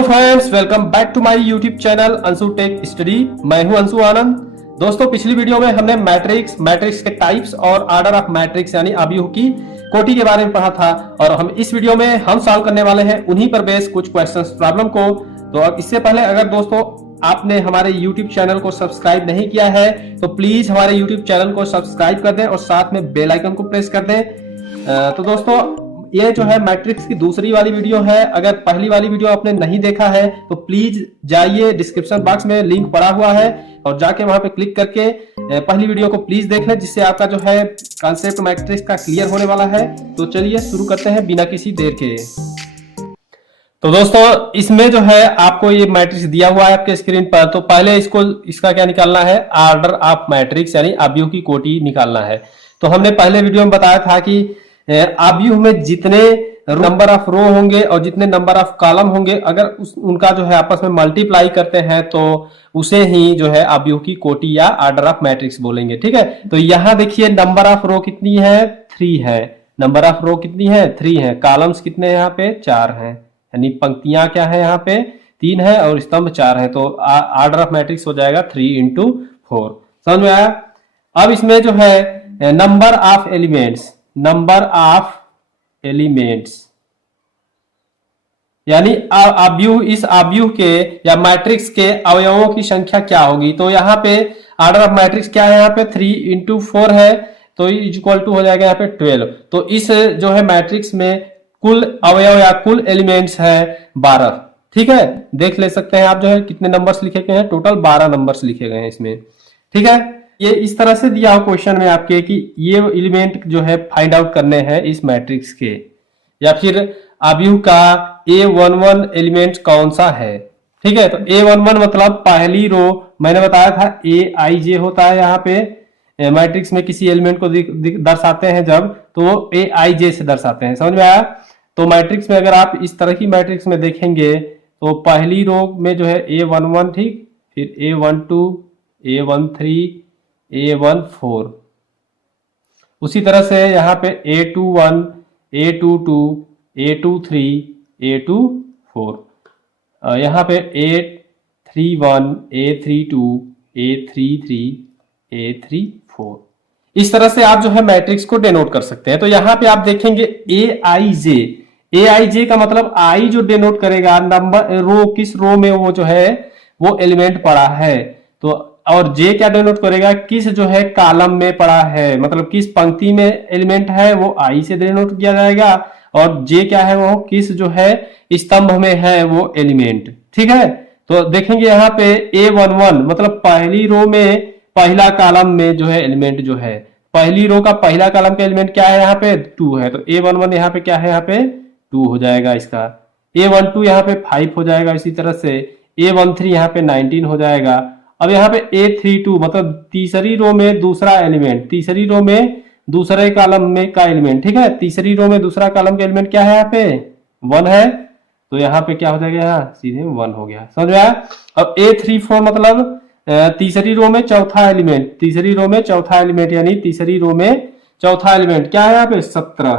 Hello friends, welcome back to my YouTube channel Anshu tech study. मैं हूं अंशु आनंद। दोस्तों, पिछली वीडियो में हमने मैट्रिक्स के टाइप्स और ऑर्डर ऑफ मैट्रिक्स यानी अवयव की कोटि के बारे में पढ़ा था और हम इस वीडियो में हम सॉल्व करने वाले हैं उन्हीं पर बेस कुछ क्वेश्चंस प्रॉब्लम को। तो अब इससे पहले अगर दोस्तों आपने हमारे YouTube चैनल को सब्सक्राइब नहीं किया है तो प्लीज हमारे YouTube चैनल को सब्सक्राइब कर दें और साथ में बेल आइकन को प्रेस कर दें। तो दोस्तों, ये जो है मैट्रिक्स की दूसरी वाली वीडियो है। अगर पहली वाली वीडियो आपने नहीं देखा है तो प्लीज जाइए, डिस्क्रिप्शन बॉक्स में लिंक पड़ा हुआ है और जाके वहां पे क्लिक करके पहली वीडियो को प्लीज देख लें, जिससे आपका जो है कॉन्सेप्ट मैट्रिक्स का क्लियर होने वाला है। तो चलिए शुरू करते हैं बिना किसी देर के। तो दोस्तों, इसमें जो है आपको ये मैट्रिक्स दिया हुआ है आपके स्क्रीन पर। तो पहले इसका क्या निकालना है, ऑर्डर ऑफ मैट्रिक्स यानी अवयव की कोटि निकालना है। तो हमने पहले वीडियो में बताया था कि अवयव में जितने नंबर ऑफ रो होंगे और जितने नंबर ऑफ कॉलम होंगे, अगर उनका जो है आपस में मल्टीप्लाई करते हैं तो उसे ही जो है अवयव की कोटि या ऑर्डर ऑफ मैट्रिक्स बोलेंगे। ठीक है, तो यहां देखिए नंबर ऑफ रो कितनी है, 3 है। नंबर ऑफ रो कितनी है, 3 है। कॉलम्स कितने हैं यहाँ पे, 4 हैं। यानी पंक्तियां क्या है यहाँ पे, 3 है और स्तंभ 4 है। तो ऑर्डर ऑफ मैट्रिक्स हो जाएगा 3 into 4। समझ में आया। अब इसमें जो है नंबर ऑफ एलिमेंट्स यानी इस अवयव के या मैट्रिक्स के अवयवों की संख्या क्या होगी। तो यहाँ पे ऑर्डर ऑफ मैट्रिक्स क्या है, यहाँ पे 3 into 4 है, तो इक्वल टू हो जाएगा यहाँ पे 12। तो इस जो है मैट्रिक्स में कुल अवयव या कुल एलिमेंट्स है 12। ठीक है, देख ले सकते हैं आप जो है कितने नंबर्स लिखे गए हैं, टोटल 12 नंबर्स लिखे गए हैं इसमें। ठीक है, ये इस तरह से दिया हो क्वेश्चन में आपके कि ये एलिमेंट जो है फाइंड आउट करने हैं इस मैट्रिक्स के, या फिर अवयव का A11 एलिमेंट कौन सा है। ठीक है, तो A11 मतलब पहली रो, मैंने बताया था Aij होता है यहाँ पे मैट्रिक्स में किसी एलिमेंट को दर्शाते हैं जब, तो वो Aij से दर्शाते हैं। समझ में आया। तो मैट्रिक्स में अगर आप इस तरह की मैट्रिक्स में देखेंगे तो पहली रो में जो है A11, ठीक, फिर A12, A13, A14, उसी तरह से यहाँ पे A21, A22, A23, A24, यहाँ पे A31, A32, A33, A34। इस तरह से आप जो है मैट्रिक्स को डिनोट कर सकते हैं। तो यहाँ पे आप देखेंगे Aij का मतलब आई जो डिनोट करेगा नंबर रो, किस रो में वो जो है वो एलिमेंट पड़ा है। तो और जे क्या डिनोट करेगा, किस जो है कॉलम में पड़ा है, मतलब किस पंक्ति में एलिमेंट है वो आई से डिनोट किया जाएगा। और जे क्या है, वो किस जो है स्तंभ में है वो एलिमेंट। ठीक है, तो देखेंगे यहाँ पे A11 मतलब पहली रो में पहला कॉलम में जो है एलिमेंट जो है, पहली रो का पहला कॉलम का एलिमेंट क्या है, यहाँ पे 2 है। तो A11 यहाँ पे क्या है, यहाँ पे 2 हो जाएगा इसका। A12 यहाँ पे 5 हो जाएगा। इसी तरह से A13 यहाँ पे 19 हो जाएगा। अब यहाँ पे A32 मतलब तीसरी रो में दूसरा एलिमेंट, तीसरी रो में दूसरे कॉलम में का एलिमेंट। ठीक है, तीसरी रो में दूसरा कॉलम का एलिमेंट क्या है, यहाँ पे 1 है। तो यहाँ पे क्या हो जाएगा, यहाँ सीधे 1 हो गया। समझ में आया। अब A34 मतलब तीसरी रो में चौथा एलिमेंट, तीसरी रो में चौथा एलिमेंट यानी तीसरी रो में चौथा एलिमेंट क्या है, यहाँ पे 17।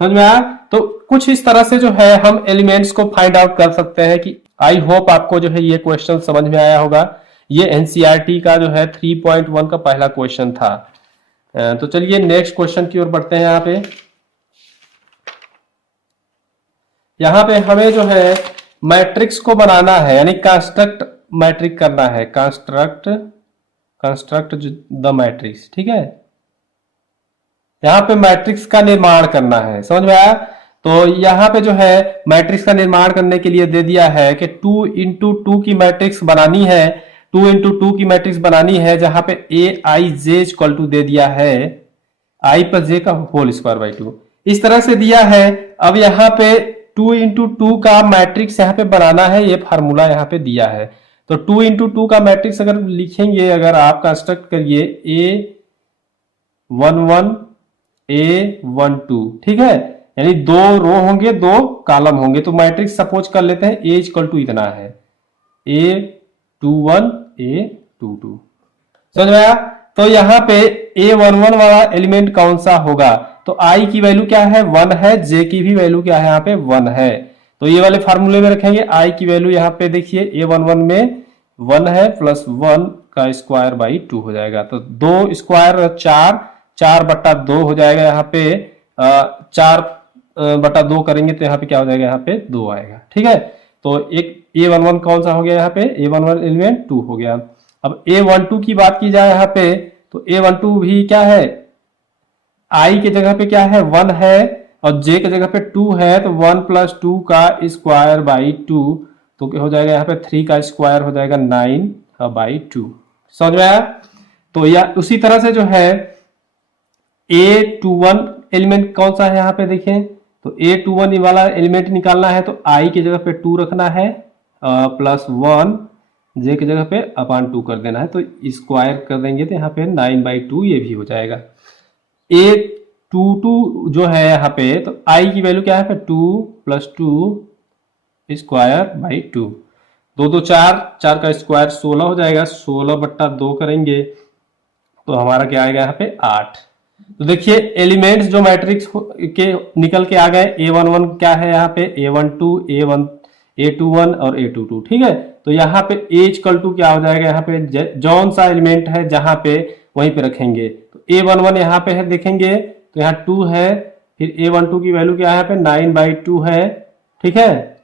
समझ में आया। तो कुछ इस तरह से जो है हम एलिमेंट्स को फाइंड आउट कर सकते हैं। कि आई होप आपको जो है ये क्वेश्चन समझ में आया होगा। ये एनसीईआरटी का जो है 3.1 का पहला क्वेश्चन था। तो चलिए नेक्स्ट क्वेश्चन की ओर बढ़ते हैं। यहाँ पे हमें जो है मैट्रिक्स को बनाना है, यानी कंस्ट्रक्ट मैट्रिक्स करना है, कंस्ट्रक्ट द मैट्रिक्स। ठीक है, यहाँ पे मैट्रिक्स का निर्माण करना है। समझ में आया। तो यहाँ पे जो है मैट्रिक्स का निर्माण करने के लिए दे दिया है कि 2 into 2 की मैट्रिक्स बनानी है, 2 into 2 की मैट्रिक्स बनानी है, जहां पे Aij इक्वल टू दे दिया है I + j का होल स्क्वायर बाई 2। इस तरह से दिया है। अब यहाँ पे 2 into 2 का मैट्रिक्स यहाँ पे बनाना है, ये फार्मूला यहाँ पे दिया है। तो 2 into 2 का मैट्रिक्स अगर लिखेंगे, अगर आप कंस्ट्रक्ट करिए A11 A12, ठीक है, यानी 2 रो होंगे 2 कॉलम होंगे। तो मैट्रिक्स सपोज कर लेते हैं A इक्वल टू इतना है, A21 A22। समझ में आया। तो यहाँ पे A11 वाला एलिमेंट कौन सा होगा, तो I की वैल्यू क्या है 1 है, J की भी वैल्यू क्या है यहाँ पे 1 है। तो ये वाले फार्मूले में रखेंगे। आई की वैल्यू यहाँ पे देखिए A11 में 1 है प्लस 1 का स्क्वायर बाई 2 हो जाएगा। तो 2 स्क्वायर 4, 4/2 हो जाएगा यहाँ पे। 4/2 करेंगे तो यहाँ पे क्या हो जाएगा, यहाँ पे 2 आएगा। ठीक है, तो एक A11 कौन सा हो गया, यहाँ पे A11 एलिमेंट 2 हो गया। अब A12 की बात की जाए यहाँ पे, तो A12 भी क्या है, I के जगह पे क्या है 1 है और J के जगह पे 2 है, तो 1 प्लस 2 का स्क्वायर बाई 2, तो क्या हो जाएगा यहाँ पे 3 का स्क्वायर हो जाएगा 9/2। समझ में आया। तो या उसी तरह से जो है A21 एलिमेंट कौन सा है यहाँ पे देखें, तो A21 वाला एलिमेंट निकालना है तो I की जगह पे 2 रखना है प्लस 1 J की जगह पे अपॉन 2 कर देना है, तो स्क्वायर कर देंगे तो यहाँ पे 9/2 ये भी हो जाएगा। A22 जो है यहाँ पे, तो I की वैल्यू क्या है पे 2 प्लस 2 स्क्वायर बाई 2, 2 2 4, 4 का स्क्वायर 16 हो जाएगा। 16/2 करेंगे तो हमारा क्या आएगा यहाँ पे 8। तो देखिए एलिमेंट्स जो मैट्रिक्स के निकल के आ गए, A11 क्या है यहाँ पे A12, A21 और A22। ठीक है, तो यहाँ पे A= क्या हो जाएगा, यहाँ पे जौन सा एलिमेंट है जहां पे वहीं पे रखेंगे। तो A11 यहाँ पे है देखेंगे तो यहाँ 2 है, फिर A12 की वैल्यू क्या है यहाँ पे 9/2 है। ठीक है,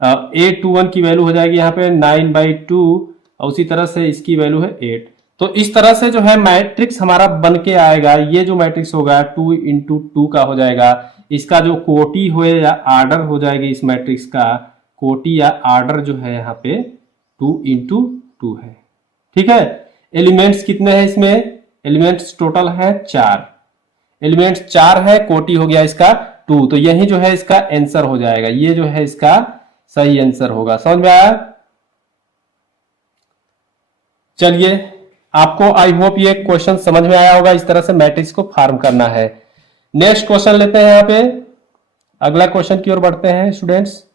A21 की वैल्यू हो जाएगी यहाँ पे 9/2 और उसी तरह से इसकी वैल्यू है 8। तो इस तरह से जो है मैट्रिक्स हमारा बन के आएगा। ये जो मैट्रिक्स होगा 2 × 2 का हो जाएगा। इसका जो कोटि हो या आर्डर हो जाएगी, इस मैट्रिक्स का कोटि या आर्डर जो है यहाँ पे 2 × 2 है। ठीक है, एलिमेंट्स कितने हैं इसमें, एलिमेंट्स टोटल है 4, एलिमेंट्स 4 है, कोटि हो गया इसका 2, तो यही जो है इसका आंसर हो जाएगा। ये जो है इसका सही आंसर होगा। समझ में आया। चलिए, आपको आई होप ये क्वेश्चन समझ में आया होगा, इस तरह से मैट्रिक्स को फॉर्म करना है। नेक्स्ट क्वेश्चन लेते हैं यहाँ पे, अगला क्वेश्चन की ओर बढ़ते हैं स्टूडेंट्स।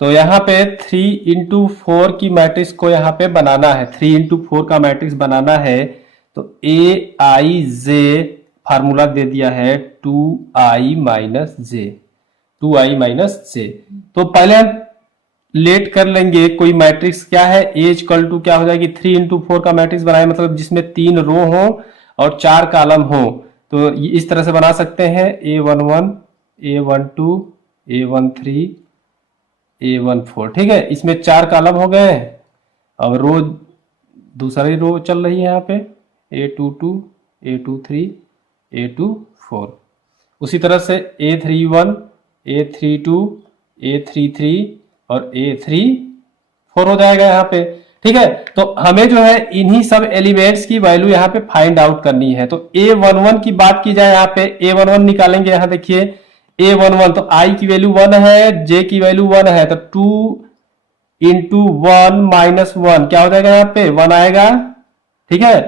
तो यहाँ पे 3 × 4 की मैट्रिक्स को यहाँ पे बनाना है, 3 × 4 का मैट्रिक्स बनाना है। तो Aij फार्मूला दे दिया है 2i - j। तो पहले हम लेट कर लेंगे कोई मैट्रिक्स क्या है, A= क्या हो जाएगी 3 × 4 का मैट्रिक्स बनाए, मतलब जिसमें 3 रो हो और 4 कॉलम हो। तो इस तरह से बना सकते हैं A11, A12, A13, A14। ठीक है, इसमें 4 कॉलम हो गए। अब रो दूसरी रो चल रही है यहाँ पे A22, A23, A24। उसी तरह से A31, A32, A33 और A34 हो जाएगा यहाँ पे। ठीक है, तो हमें जो है इन्हीं सब एलिमेंट्स की वैल्यू यहाँ पे फाइंड आउट करनी है। तो A11 की बात की जाए, यहाँ पे A11 निकालेंगे। यहाँ देखिए A11, तो I की वैल्यू 1 है, J की वैल्यू 1 है, तो 2 × 1 - 1 क्या हो जाएगा, यहाँ पे 1 आएगा। ठीक है,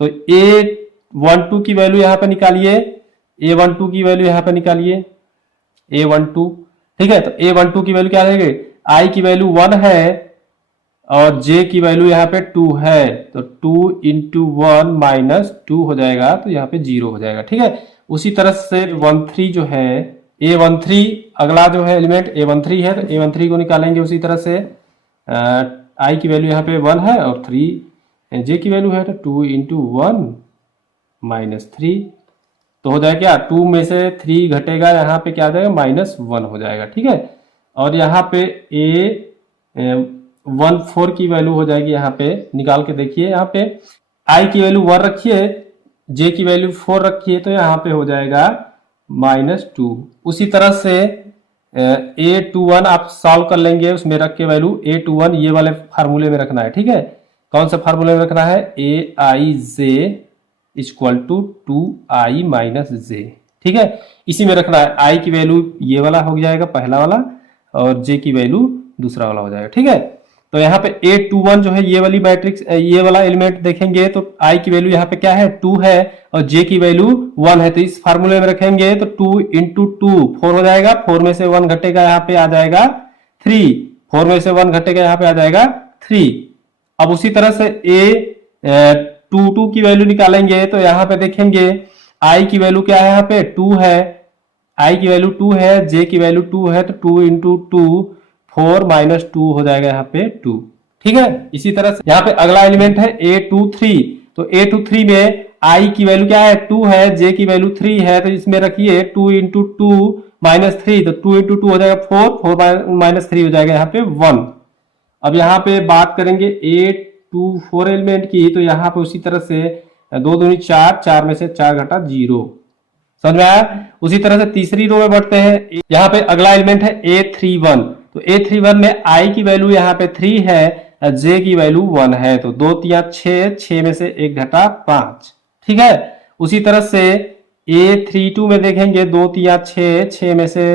तो A12 की वैल्यू यहाँ पे निकालिए, A12 की वैल्यू यहाँ पे निकालिए A12। ठीक है, तो A12 की वैल्यू क्या रहेगी, I की वैल्यू 1 है और J की वैल्यू यहाँ पे 2 है, तो 2 × 1 - 2 हो जाएगा, तो यहाँ पे 0 हो जाएगा। ठीक है, उसी तरह से 13 जो है A13, अगला जो है एलिमेंट A13 है, तो A13 को निकालेंगे उसी तरह से। I की वैल्यू यहाँ पे 1 है और 3 J की वैल्यू है, तो 2 × 1 - 3, तो हो जाएगा क्या 2 में से 3 घटेगा, यहाँ पे क्या आ जाएगा -1 हो जाएगा। ठीक है, और यहाँ पे A14 की वैल्यू हो जाएगी, यहाँ पे निकाल के देखिए। यहाँ पे I की वैल्यू 1 रखिए, J की वैल्यू 4 रखिए, तो यहाँ पे हो जाएगा -2। उसी तरह से A21 आप सॉल्व कर लेंगे, उसमें रख के वैल्यू A21 ये वाले फार्मूले में रखना है। ठीक है, कौन सा फार्मूले में रखना है, Aij = 2i - j। ठीक है, इसी में रखना है। I की वैल्यू ये वाला हो जाएगा पहला वाला और J की वैल्यू दूसरा वाला हो जाएगा। ठीक है, तो यहाँ पे A21 जो है ये वाली मैट्रिक्स, ये वाला एलिमेंट देखेंगे तो I की वैल्यू यहाँ पे क्या है 2 है और J की वैल्यू 1 है, तो इस फार्मूले में रखेंगे तो 2 × 2 4 हो जाएगा, 4 में से 1 घटेगा, यहाँ पे आ जाएगा 3, 4 में से 1 घटेगा, यहाँ पे आ जाएगा 3। अब उसी तरह से A22 की वैल्यू निकालेंगे, तो यहाँ पे देखेंगे आई की वैल्यू क्या है यहाँ पे 2 है, आई की वैल्यू 2 है, जे की वैल्यू 2 है, तो 2 इंटू 2 4 माइनस 2 हो जाएगा यहाँ पे 2। ठीक है, इसी तरह से यहाँ पे अगला एलिमेंट है A23। तो A23 में आई की वैल्यू क्या है 2 है, जे की वैल्यू 3 है, तो इसमें रखिए 2 इंटू 2 माइनस 3, तो 2 इंटू 2 हो जाएगा 4, 4 माइनस 3 हो जाएगा यहाँ पे 1। अब यहाँ पे बात करेंगे A24 एलिमेंट की, तो यहाँ पे उसी तरह से 2 दूनी 4, 4 में से 4 घटा 0। समझ में आया? उसी तरह से तीसरी रो में बढ़ते हैं। यहाँ पे अगला एलिमेंट है A31। तो A31 में आई की वैल्यू यहाँ पे 3 है, जे की वैल्यू 1 है, तो 2 तिया 6, 6 में से 1 घटा 5। ठीक है, उसी तरह से A32 में देखेंगे 2 तिया 6, 6 में से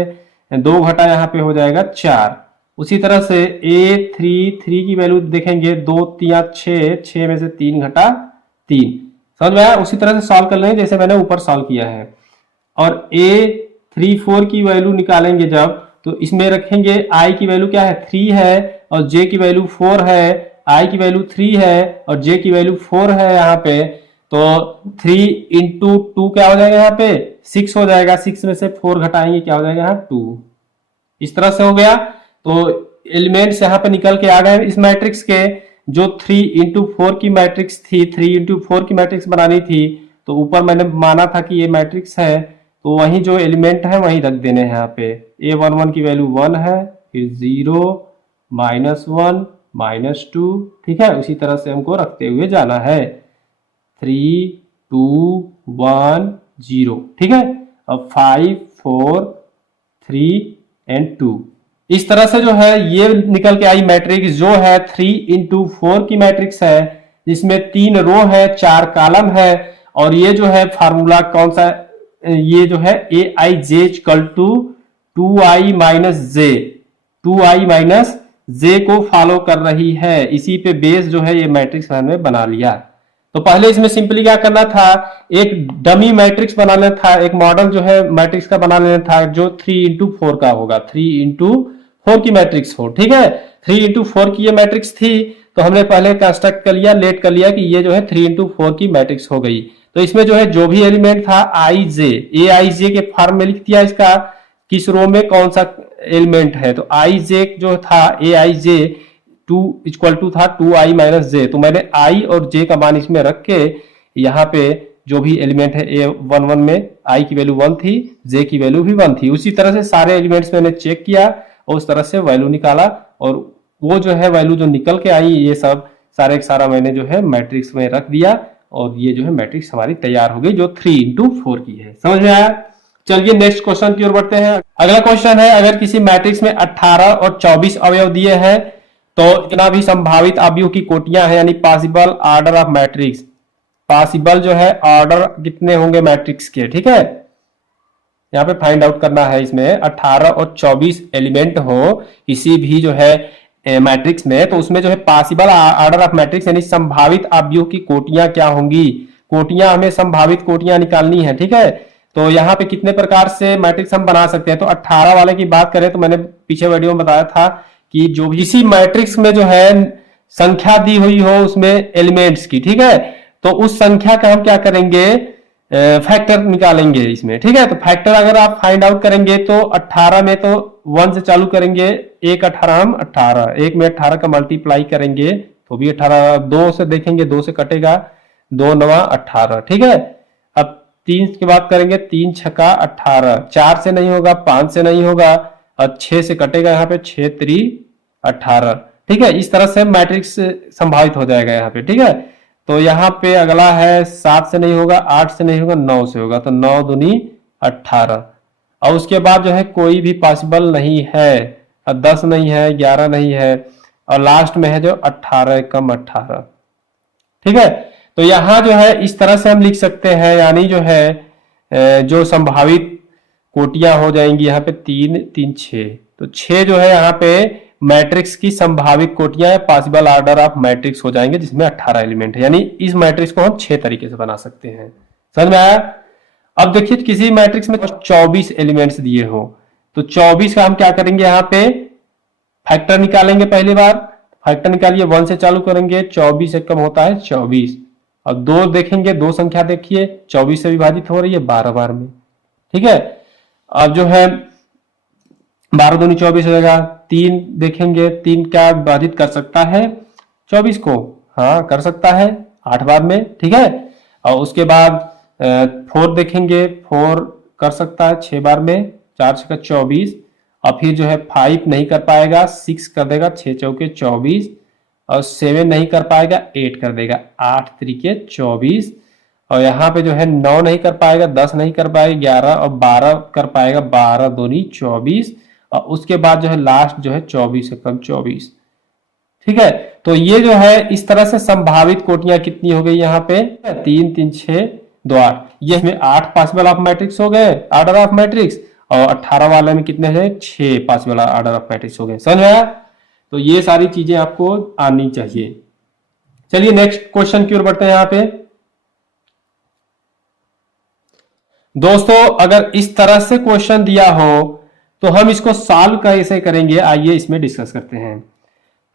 2 घटा यहाँ पे हो जाएगा 4। उसी तरह से A33 की वैल्यू देखेंगे 2 तिया 6, 6 में से 3 घटा 3। समझ में आया? उसी तरह से सॉल्व कर लेंगे जैसे मैंने ऊपर सॉल्व किया है। और A34 की वैल्यू निकालेंगे जब, तो इसमें रखेंगे I की वैल्यू क्या है 3 है, और J की वैल्यू 4 है, I की वैल्यू 3 है और J की वैल्यू 4 है यहाँ पे, तो 3 इंटू 2 क्या हो जाएगा यहाँ पे 6 हो जाएगा, 6 में से 4 घटाएंगे क्या हो जाएगा यहाँ 2। इस तरह से हो गया। तो एलिमेंट्स यहाँ पे निकल के आ गए इस मैट्रिक्स के। जो 3 इंटू 4 की मैट्रिक्स थी, 3 इंटू 4 की मैट्रिक्स बनानी थी, तो ऊपर मैंने माना था कि ये मैट्रिक्स है, तो वही जो एलिमेंट है वही रख देने हैं यहाँ पे। A11 की वैल्यू 1 है, फिर 0 -1 -2। ठीक है, उसी तरह से हमको रखते हुए जाना है 3 2 1 0। ठीक है, अब 5 4 3 एंड 2। इस तरह से जो है ये निकल के आई मैट्रिक्स, जो है 3 इंटू 4 की मैट्रिक्स है, जिसमें 3 रो है 4 कॉलम है। और ये जो है फार्मूला कौन सा, ये जो है Aij equal to 2i minus J, 2i minus J को फॉलो कर रही है। इसी पे बेस जो है ये मैट्रिक्स मैंने बना लिया। तो पहले इसमें सिंपली क्या करना था, एक डमी मैट्रिक्स बना लेना था, एक मॉडल जो है मैट्रिक्स का बना लेना था जो 3 इंटू 4 का होगा, 3 इंटू 4 की मैट्रिक्स हो। ठीक है, 3 इंटू 4 की ये मैट्रिक्स थी, तो हमने पहले कंस्ट्रक्ट कर लिया, लेट कर लिया कि ये जो है 3 इंटू 4 की मैट्रिक्स हो गई। तो इसमें जो है जो भी एलिमेंट था Aij, Aij के फॉर्म में लिख दिया इसका, किस रो में कौन सा एलिमेंट है। तो Aij जो था Aij 2 इक्वल टू था 2i माइनस जे, तो मैंने i और j का मान इसमें रख के यहाँ पे जो भी एलिमेंट है A11 में i की वैल्यू 1 थी, j की वैल्यू भी 1 थी। उसी तरह से सारे एलिमेंट्स मैंने चेक किया और उस तरह से वैल्यू निकाला, और वो जो है वैल्यू जो निकल के आई, ये सब सारे सारा मैंने जो है मैट्रिक्स में रख दिया, और ये जो है मैट्रिक्स हमारी तैयार हो गई जो 3 इंटू 4 की है। समझ में आया? चलिए नेक्स्ट क्वेश्चन की ओर बढ़ते हैं। अगला क्वेश्चन है, अगर किसी मैट्रिक्स में 18 और 24 अवयव दिए हैं, तो जितना भी संभावित अवयव की कोटियां हैं, यानी possible order of matrix, possible जो है ऑर्डर कितने होंगे मैट्रिक्स के। ठीक है, यहाँ पे फाइंड आउट करना है। इसमें 18 और 24 एलिमेंट हो किसी भी जो है मैट्रिक्स में, तो उसमें जो है पॉसिबल ऑर्डर ऑफ मैट्रिक्स यानी संभावित अवयव की कोटियां क्या होंगी। कोटियां हमें संभावित कोटियां निकालनी है। ठीक है, तो यहाँ पे कितने प्रकार से मैट्रिक्स हम बना सकते हैं। तो 18 वाले की बात करें तो मैंने पीछे वीडियो में बताया था कि जो भी इसी मैट्रिक्स में जो है संख्या दी हुई हो उसमें एलिमेंट्स की, ठीक है, तो उस संख्या का हम क्या करेंगे, फैक्टर निकालेंगे इसमें। ठीक है, तो फैक्टर अगर आप फाइंड आउट करेंगे तो 18 में तो 1 से चालू करेंगे, 1 18 हम 18, 1 में 18 का मल्टीप्लाई करेंगे तो भी 18, 2 से देखेंगे 2 से कटेगा, 2 9 18। ठीक है, अब 3 की बात करेंगे, 3 छक्का 18, 4 से नहीं होगा, 5 से नहीं होगा, और 6 से कटेगा यहाँ पे, 6 3 18। ठीक है, इस तरह से मैट्रिक्स संभावित हो जाएगा यहाँ पे। ठीक है, तो यहाँ पे अगला है 7 से नहीं होगा, 8 से नहीं होगा, 9 से होगा, तो 9 दूनी 18। और उसके बाद जो है कोई भी पॉसिबल नहीं है, 10 नहीं है, 11 नहीं है, और लास्ट में है जो 18 कम 18। ठीक है, तो यहाँ जो है इस तरह से हम लिख सकते हैं, यानी जो है जो संभावित कोटियां हो जाएंगी यहाँ पे 3 3 6, तो 6 जो है यहाँ पे मैट्रिक्स की संभावित कोटियां पॉसिबल ऑर्डर ऑफ मैट्रिक्स हो जाएंगे, जिसमें 18 एलिमेंट है। यानी इस मैट्रिक्स को हम 6 तरीके से बना सकते हैं। समझ में आया? अब देखिए किसी मैट्रिक्स में 24 एलिमेंट्स दिए हो, तो 24 का हम क्या करेंगे, यहाँ पे फैक्टर निकालेंगे। पहली बार फैक्टर निकालिए, 1 से चालू करेंगे, 24 से कम होता है 24, और 2 देखेंगे, 2 संख्या देखिए 24 से विभाजित हो रही है 12 बार में। ठीक है, अब जो है 12 दूनी 24 हो जाएगा। 3 देखेंगे, 3 क्या विभाजित कर सकता है 24 को? हाँ कर सकता है 8 बार में। ठीक है, और उसके बाद 4 देखेंगे, 4 कर सकता है 6 बार में, 4 6 24। और फिर जो है 5 नहीं कर पाएगा, 6 कर देगा, 6 चौके 24। और 7 नहीं कर पाएगा, 8 कर देगा, 8 तरीके 24। और यहाँ पे जो है 9 नहीं कर पाएगा, 10 नहीं कर पाएगा, 11 और 12 कर पाएगा, 12 दूनी 24। और उसके बाद जो है लास्ट जो है 24 से कम 24। ठीक है, तो ये जो है इस तरह से संभावित कोटियां कितनी हो गई यहाँ पे 3 3 6 2 8। ये में 8 पॉसिबल ऑफ मैट्रिक्स हो गए, ऑर्डर ऑफ मैट्रिक्स। और 18 वाले में कितने हैं 6 पॉसिबल ऑर्डर ऑफ मैट्रिक्स हो गए। समझ में आया? तो ये सारी चीजें आपको आनी चाहिए। चलिए नेक्स्ट क्वेश्चन की ओर बढ़ते हैं। यहाँ पे दोस्तों अगर इस तरह से क्वेश्चन दिया हो तो हम इसको सॉल्व कैसे करेंगे, आइए इसमें डिस्कस करते हैं।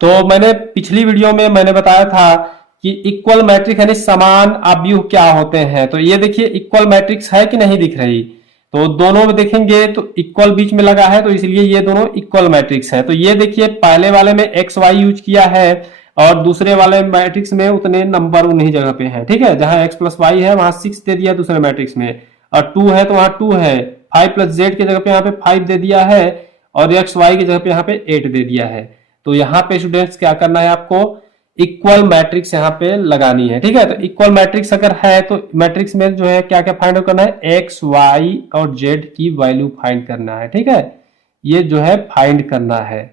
तो मैंने पिछली वीडियो में मैंने बताया था कि इक्वल मैट्रिक्स यानी समान अवयव क्या होते हैं। तो ये देखिए इक्वल मैट्रिक्स है कि नहीं दिख रही, तो दोनों में देखेंगे तो इक्वल बीच में लगा है, तो इसलिए ये दोनों इक्वल मैट्रिक्स है। तो ये देखिए पहले वाले में एक्स वाई यूज किया है और दूसरे वाले मैट्रिक्स में उतने नंबर उन्हीं जगह पे है। ठीक है, जहां एक्स प्लस वाई है वहां 6 दे दिया दूसरे मैट्रिक्स में, और 2 है तो वहां 2 है। 5 प्लस जेड की जगह पे यहाँ पे 5 दे दिया है, और एक्स वाई की जगह पे यहाँ पे 8 दे दिया है। तो यहाँ पे स्टूडेंट्स क्या करना है आपको, इक्वल मैट्रिक्स यहाँ पे लगानी है। ठीक है, तो इक्वल मैट्रिक्स अगर है तो मैट्रिक्स में जो है क्या क्या फाइंड आउट करना है, एक्स वाई और जेड की वैल्यू फाइंड करना है। ठीक है, ये जो है फाइंड करना है।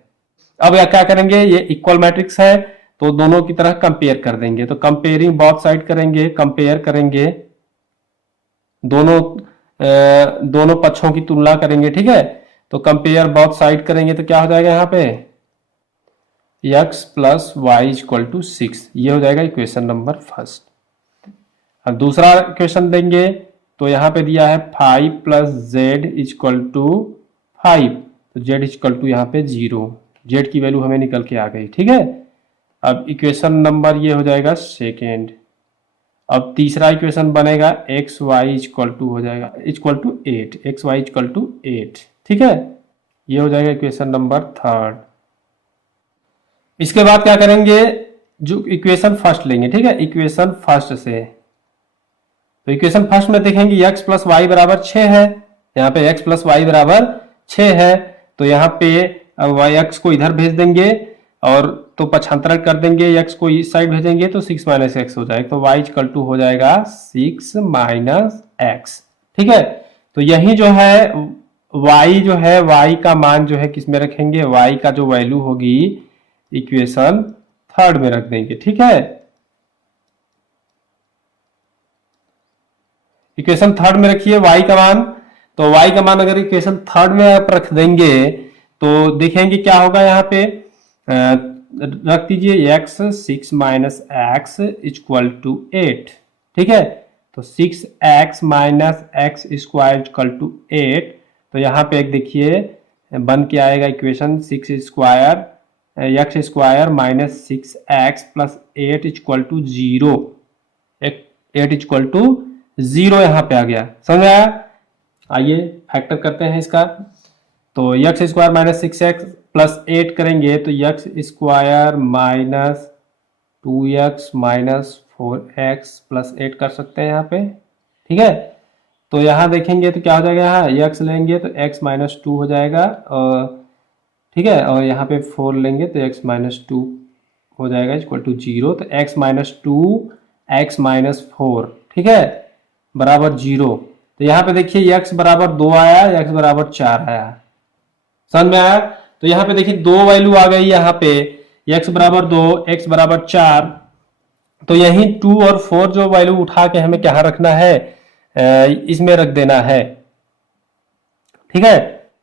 अब यह क्या करेंगे, ये इक्वल मैट्रिक्स है तो दोनों की तरह कंपेयर कर देंगे। तो कंपेयरिंग बोथ साइड करेंगे, कंपेयर करेंगे, दोनों पक्षों की तुलना करेंगे। ठीक है, तो कंपेयर बोथ साइड करेंगे तो क्या हो जाएगा यहाँ पे x plus y equal to 6। ये हो जाएगा इक्वेशन नंबर फर्स्ट। अब दूसरा इक्वेशन देंगे तो यहाँ पे दिया है 5 प्लस जेड इक्वल टू 5, तो जेड इक्वल टू यहाँ पे 0, जेड की वैल्यू हमें निकल के आ गई। ठीक है, अब इक्वेशन नंबर ये हो जाएगा सेकेंड। अब तीसरा इक्वेशन बनेगा एक्स वाई इक्वल टू हो जाएगा equal to 8, x y equal to 8। ठीक है, ये हो जाएगा इक्वेशन नंबर थर्ड। इसके बाद क्या करेंगे, जो इक्वेशन फर्स्ट लेंगे। ठीक है, इक्वेशन फर्स्ट से, तो इक्वेशन फर्स्ट में देखेंगे x प्लस वाई बराबर 6 है, यहाँ पे x प्लस वाई बराबर 6 है। तो यहाँ पे x को इधर भेज देंगे और तो पक्षांतरण कर देंगे, x को इस साइड भेजेंगे तो 6 माइनस एक्स हो जाएगा, तो y इक्वल टू हो जाएगा 6 माइनस एक्स। ठीक है, तो यही जो है y जो है y का मान जो है किस में रखेंगे, y का जो वैल्यू होगी इक्वेशन थर्ड में रख देंगे। ठीक है, इक्वेशन थर्ड में रखिए y का मान। तो y का मान अगर इक्वेशन थर्ड में आप रख देंगे तो देखेंगे क्या होगा, यहाँ पे रख दीजिए x 6 minus x equal to 8। ठीक है, तो 6x minus x square equal to 8। तो यहाँ पे एक देखिए बन के आएगा equation 6 square x square minus 6x plus 8 equal to 0, 8 equal to 0 यहाँ पे आ गया। समझ आया? आइए फैक्टर करते हैं इसका। तो x square minus 6x plus 8 करेंगे तो x square minus 2x minus 4x plus 8 कर सकते हैं यहाँ पे। ठीक है, तो यहाँ देखेंगे तो क्या हो जाएगा, यहाँ x लेंगे तो x माइनस 2 हो जाएगा, और ठीक है, और यहाँ पे 4 लेंगे तो x माइनस 2 हो जाएगा इक्वल टू 0। तो x माइनस 2 x माइनस 4, ठीक है, बराबर 0। तो यहाँ पे देखिए x बराबर 2 आया, x बराबर 4 आया। समझ में आया? तो यहाँ पे देखिए दो वैल्यू आ गई यहाँ पे, x बराबर 2 x बराबर 4। तो यही 2 और 4 जो वैल्यू उठा के हमें क्या रखना है, इसमें रख देना है। ठीक है,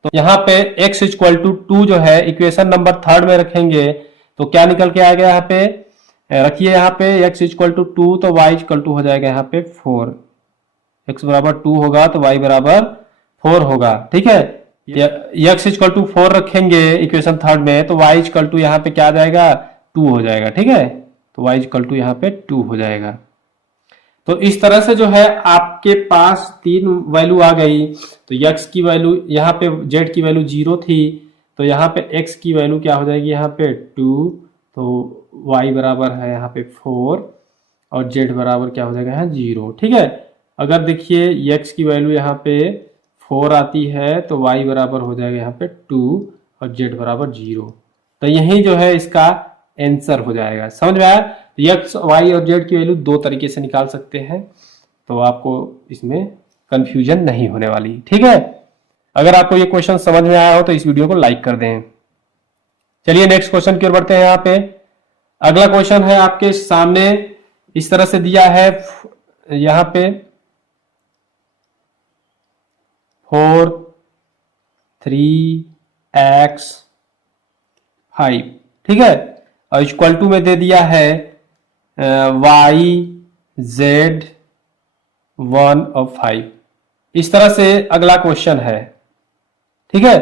तो यहाँ पे x इक्वल टू 2 जो है इक्वेशन नंबर थर्ड में रखेंगे तो क्या निकल के आएगा, यहाँ पे रखिए, यहाँ पे x इक्वल टू 2 तो y इक्वल टू हो जाएगा यहाँ पे 4। x बराबर 2 होगा तो y बराबर 4 होगा। ठीक है, x इक्वल टू 4 रखेंगे इक्वेशन थर्ड में तो y इक्वल टू यहाँ पे क्या आ जाएगा, 2 हो जाएगा। ठीक है, तो y इक्वल टू यहाँ पे 2 हो जाएगा। तो इस तरह से जो है आपके पास तीन वैल्यू आ गई। तो x की वैल्यू यहाँ पे z की वैल्यू 0 थी, तो यहाँ पे x की वैल्यू क्या हो जाएगी यहाँ पे 2, तो y बराबर है यहाँ पे 4 और z बराबर क्या हो जाएगा यहाँ 0। ठीक है, अगर देखिए x की वैल्यू यहाँ पे 4 आती है तो y बराबर हो जाएगा यहाँ पे 2 और z बराबर 0। तो यही जो है इसका आंसर हो जाएगा। समझ में आया? एक्स वाई और जेड की वैल्यू दो तरीके से निकाल सकते हैं, तो आपको इसमें कंफ्यूजन नहीं होने वाली। ठीक है, अगर आपको ये क्वेश्चन समझ में आया हो तो इस वीडियो को लाइक कर दें। चलिए नेक्स्ट क्वेश्चन की ओर बढ़ते हैं। यहाँ पे अगला क्वेश्चन है आपके सामने, इस तरह से दिया है यहाँ पे 4 3x 5। ठीक है, और इक्वल टू में दे दिया है y z 1 और 5। इस तरह से अगला क्वेश्चन है। ठीक है,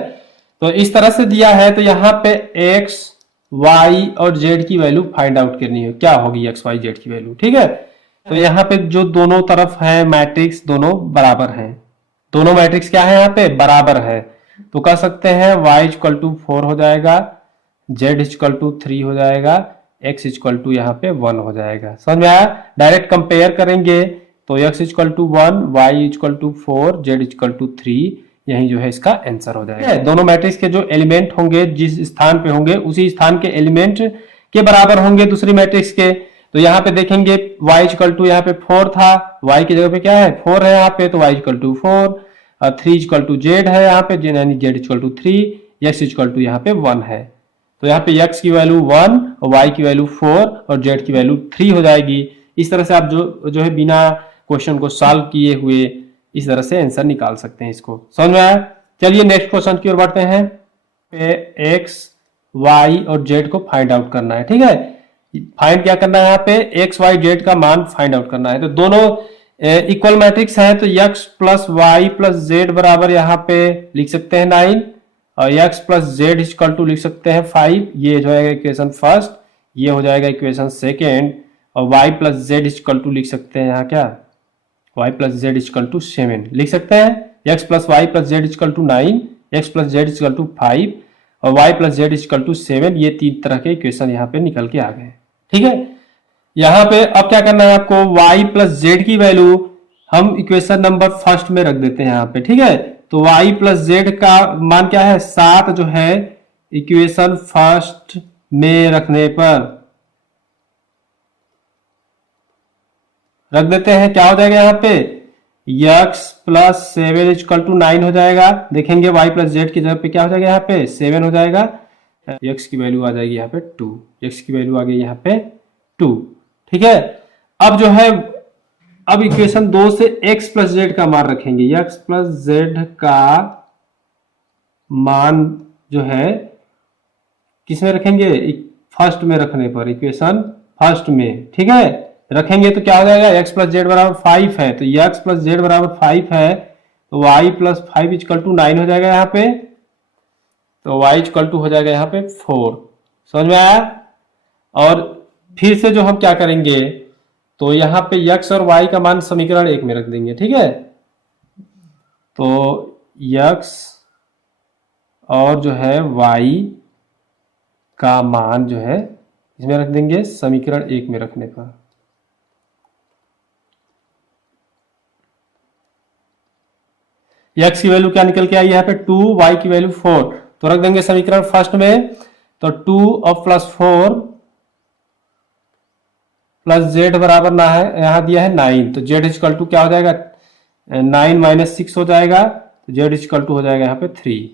तो इस तरह से दिया है, तो यहाँ पे x y और z की वैल्यू फाइंड आउट करनी है। क्या होगी x y z की वैल्यू? ठीक है, तो यहाँ पे जो दोनों तरफ है मैट्रिक्स दोनों बराबर हैं। दोनों मैट्रिक्स क्या है यहाँ पे? बराबर है। तो कह सकते हैं y इक्वल टू 4 हो जाएगा, z इक्वल टू 3 हो जाएगा, x इक्वल टू यहाँ पे 1 हो जाएगा। समझ में आया? डायरेक्ट कंपेयर करेंगे तो x equal to 1, y equal to 4, z equal to 3, यही जो है इसका आंसर हो जाएगा। दोनों मैट्रिक्स के जो एलिमेंट होंगे जिस स्थान पे होंगे उसी स्थान के एलिमेंट के बराबर होंगे दूसरी मैट्रिक्स के। तो यहाँ पे देखेंगे y इक्वल टू यहाँ पे 4 था, y की जगह पे क्या है 4 है यहाँ पे, तो y equal to 4, 3 equal to z है यहाँ पे, यानी z equal to 3, x equal to यहाँ पे 1 है। तो यहाँ पे x की वैल्यू 1 और y की वैल्यू 4 और z की वैल्यू 3 हो जाएगी। इस तरह से आप जो है बिना क्वेश्चन को सॉल्व किए हुए इस तरह से आंसर निकाल सकते हैं। इसको समझ में आया? चलिए नेक्स्ट क्वेश्चन की ओर बढ़ते हैं। पे x y और z को फाइंड आउट करना है। ठीक है, फाइंड क्या करना है यहाँ पे? x y z का मान फाइंड आउट करना है। तो दोनों इक्वल मैट्रिक्स है, तो x plus y plus z बराबर यहाँ पे लिख सकते हैं 9 और x plus z equal to लिख सकते हैं 5। ये हो जाएगा इक्वेशन फर्स्ट, ये हो जाएगा इक्वेशन सेकेंड। और y plus z equal to लिख सकते हैं यहाँ क्या? y plus z equal to 7 लिख सकते हैं। x plus y plus z equal to 9, x plus z equal to 5 और y plus z equal to 7। ये तीन तरह के इक्वेशन यहाँ पे निकल के आ गए। ठीक है, यहाँ पे अब क्या करना है आपको? y प्लस जेड की वैल्यू हम इक्वेशन नंबर फर्स्ट में रख देते हैं यहाँ पे। ठीक है, तो y प्लस जेड का मान क्या है? 7 जो है इक्वेशन फर्स्ट में रखने पर रख देते हैं। क्या हो जाएगा यहाँ पे? x प्लस 7 इक्वल टू 9 हो जाएगा। देखेंगे y प्लस जेड की जगह पे क्या हो जाएगा यहाँ पे? 7 हो जाएगा। x की वैल्यू आ जाएगी यहाँ पे 2, x की वैल्यू आ गई यहाँ पे 2। ठीक है, अब जो है अब इक्वेशन 2 से x प्लस जेड का मान रखेंगे। x प्लस जेड का मान जो है किस में रखेंगे? फर्स्ट में रखने पर, इक्वेशन फर्स्ट में। ठीक है, रखेंगे तो क्या हो जाएगा? x प्लस जेड बराबर 5 है, तो x प्लस जेड बराबर 5 है, तो y प्लस 5 इक्वल टू 9 हो जाएगा यहाँ पे, तो y इक्वल टू हो जाएगा यहाँ पे 4। समझ में आया? और फिर से जो हम क्या करेंगे, तो यहाँ पे x और y का मान समीकरण 1 में रख देंगे। ठीक है, तो x और जो है y का मान जो है इसमें रख देंगे समीकरण 1 में रखने पर। x की वैल्यू क्या निकल के आई यहाँ पे? 2, y की वैल्यू 4, तो रख देंगे समीकरण फर्स्ट में। तो 2 और प्लस 4 प्लस z बराबर ना है, यहाँ दिया है 9, तो z इक्वल टू क्या हो जाएगा? 9 माइनस 6 हो जाएगा, तो z इक्वल टू हो जाएगा यहाँ पे 3।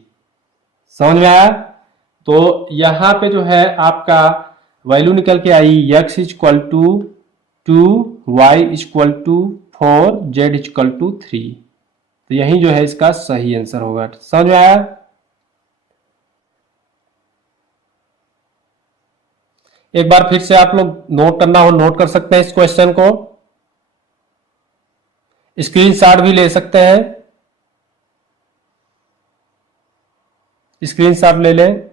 समझ में आया? तो यहाँ पे जो है आपका वैल्यू निकल के आई x equal to 2, y equal to 4, z equal to 3। तो यही जो है इसका सही आंसर होगा। समझ में आया? एक बार फिर से आप लोग नोट करना हो नोट कर सकते हैं इस क्वेश्चन को, स्क्रीनशॉट भी ले सकते हैं, स्क्रीनशॉट ले लें।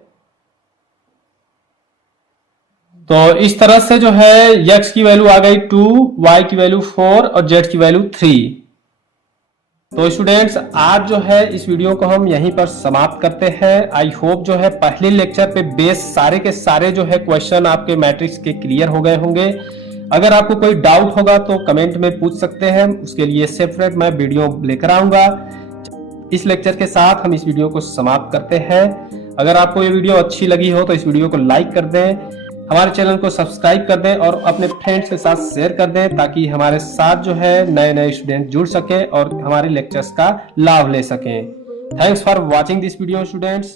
तो इस तरह से जो है x की वैल्यू आ गई 2, y की वैल्यू 4 और z की वैल्यू 3। तो स्टूडेंट्स आज जो है इस वीडियो को हम यहीं पर समाप्त करते हैं। आई होप जो है पहले लेक्चर पे बेस सारे के सारे जो है क्वेश्चन आपके मैट्रिक्स के क्लियर हो गए होंगे। अगर आपको कोई डाउट होगा तो कमेंट में पूछ सकते हैं, उसके लिए सेपरेट मैं वीडियो लेकर आऊंगा। इस लेक्चर के साथ हम इस वीडियो को समाप्त करते हैं। अगर आपको ये वीडियो अच्छी लगी हो तो इस वीडियो को लाइक कर दें, हमारे चैनल को सब्सक्राइब कर दें और अपने फ्रेंड्स के साथ शेयर कर दें, ताकि हमारे साथ जो है नए नए स्टूडेंट जुड़ सके और हमारे लेक्चर्स का लाभ ले सकें। Thanks for watching this video students.